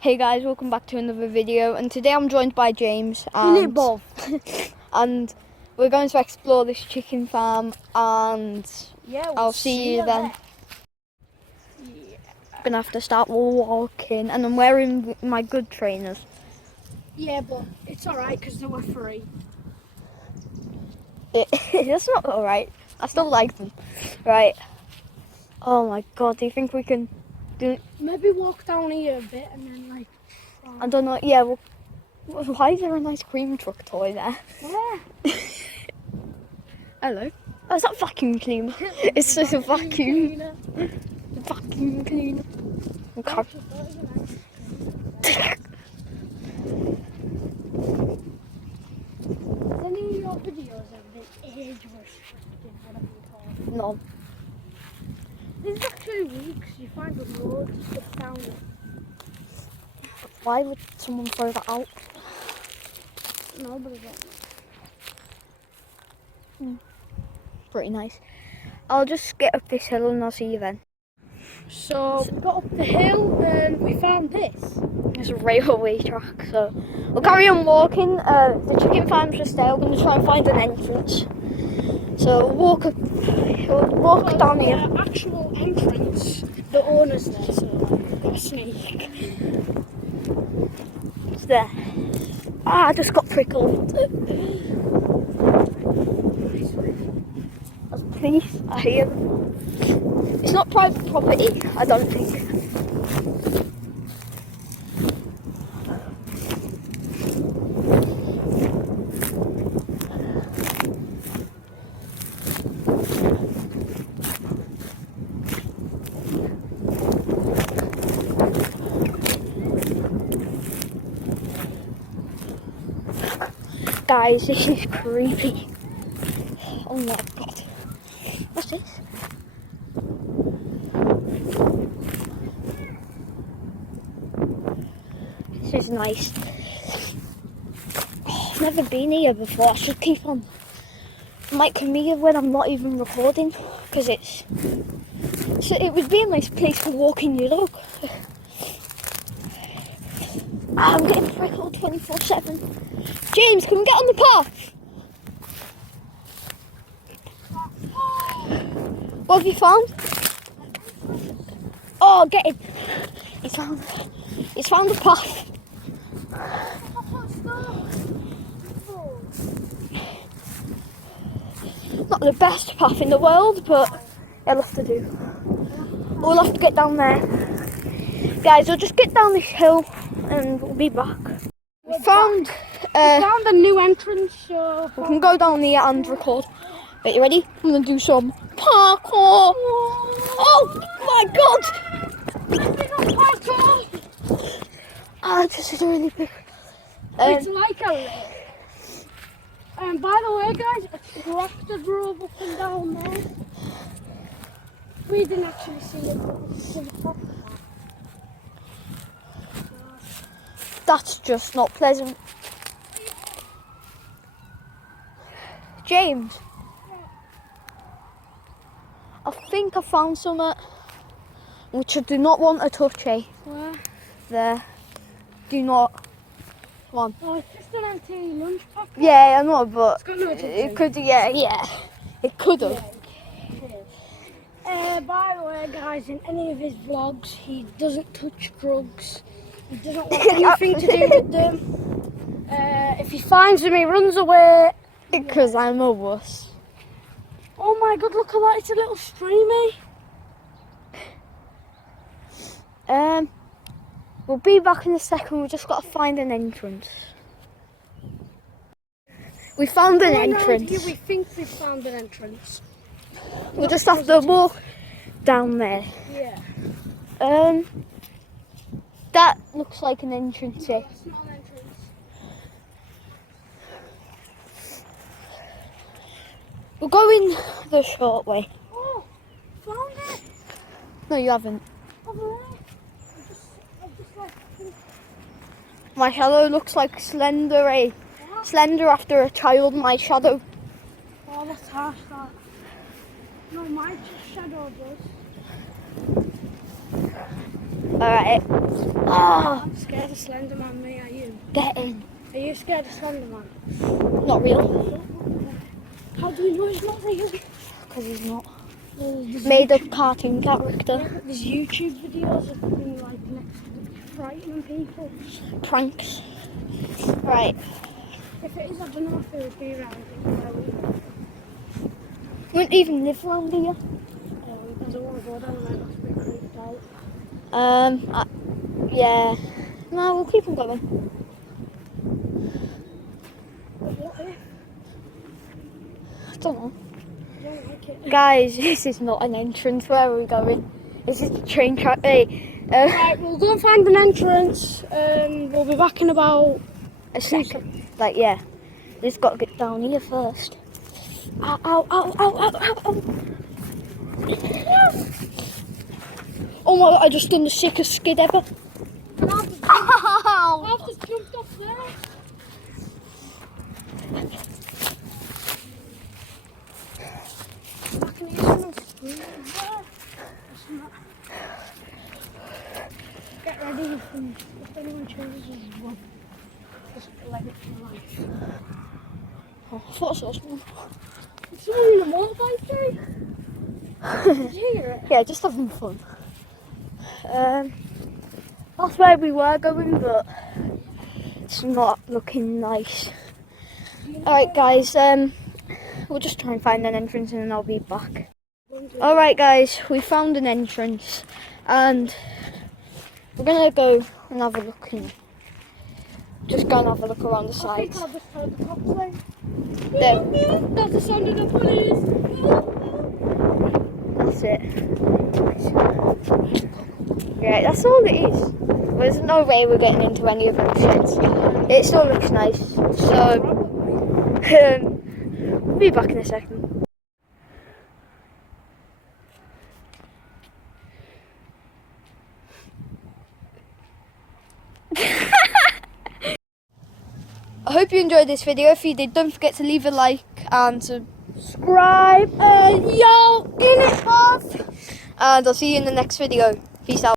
Hey guys, welcome back to another video, and today I'm joined by James and Bob. and we're going to explore this chicken farm, and Yeah, I'll see you then. Yeah. I'm gonna have to start walking, and I'm wearing my good trainers. Yeah, but it's alright because they were free. That's not alright. I still like them. Right. Oh my god, do you think we can do it? Maybe walk down here a bit and then like. I don't know. Yeah, well, why is there a nice cream truck toy there? Yeah. Hello. Oh, is that vacuum cleaner? It's just a vacuum. Cleaner. Vacuum cleaner. Okay. Any of your videos have been age restricted, whatever you call it? No. This is actually weeks. You find a load of stuff down there. Why would someone throw that out? Nobody don't know. Pretty nice. I'll just get up this hill and I'll see you then. So we got up the hill and we found this. There's a railway track, so we'll carry on walking. The chicken farm's just there. We're going to try and find an entrance. So we'll walk down here. The actual entrance, the owner's there, so like, got a sneak. It's there. Ah, I just got prickled. That's police. I hear them. It's not private property, I don't think. Guys, this is creepy. Oh my god. What's this? This is nice. Oh, I've never been here before. I should keep on. I might come here when I'm not even recording, because it would be a nice place for walking your dog. I'm getting prickled 24/7. James, can we get on the path? What have you found? Oh, get it. He's found the path. Not the best path in the world, but it'll have to do. We'll have to get down there. Guys, we'll just get down this hill and we'll be back. We found a new entrance, so we can go down here and record. Are you ready? I'm gonna do some parkour. Oh my god! Ah, this is really big. It's like a lake. And by the way, guys, a tractor drove up and down there. We didn't actually see it, but we see the top of that. That's just not pleasant. James, I think I found something which I do not want to touch, eh? Where? There. Do not. Come on. Oh, it's just an empty lunch pack. Yeah, I know, but It's got no it could, yeah. It could have. By the way, guys, in any of his vlogs, he doesn't touch drugs. He doesn't want anything to do with them. If he finds them, he runs away. Because I'm a wuss. Oh my god, look at that, it's a little streamy. We'll be back in a second. We've just got to find an entrance. We found an entrance. Here we think we found an entrance. We'll just have to walk down there. Yeah. That looks like an entrance, eh? That's not an entrance. We're going the short way. Oh, found it. No, you haven't. Over there. I just like. My shadow looks like Slender, eh? What? Slender after a child, my shadow. Oh, that's harsh, that. No, my shadow does. Alright. Oh, I'm scared of Slenderman, me, are you? get in. Are you scared of Slenderman? Not real. How do you know he's not real? Because he's not. There's Made up cartoon character. Yeah, but there's YouTube videos of him like next to frightening people. Pranks. Right. If it is, I don't know if it would be around where we live. Wouldn't even live around here. I don't want to go down there, that's a bit creeped out. Yeah. No, we'll keep on going. But what if? I don't know. I don't like it. Guys, this is not an entrance. Where are we going? This is the train track. Hey, Right, we'll go and find an entrance. We'll be back in about a second. Like, yeah. Just got to get down here first. Ow, ow, ow, ow, ow, ow, ow. Oh my god, I just done the sickest skid ever. And Ow! I've just jumped off there. I can hear someone screaming there. Get ready if anyone chooses one. Just let it for life. Oh, I thought so small. Is someone in a motorbike there? Did you hear it? Yeah, just having fun. That's where we were going, but it's not looking nice. Alright guys, we'll just try and find an entrance and then I'll be back. Alright guys, we found an entrance and we're gonna go and have a look and just go and have a look around the I think sides. I'll just heard the cops say. There, That's the sound of the police. that's it. Yeah, that's all it is. There's no way we're getting into any of them sheds. It still looks nice, so we'll be back in a second. I hope you enjoyed this video. If you did, don't forget to leave a like and subscribe. Yo, in it, boss. And I'll see you in the next video. Peace out.